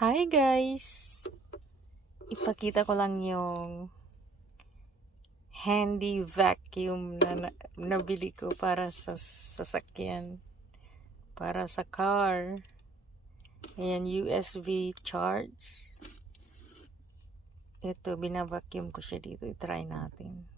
Hi guys! Ipakita ko lang yung handy vacuum na nabili ko para sa sasakyan. Para sa car. Ayan, USB charge. Ito, binavacuum ko siya dito. I-try natin.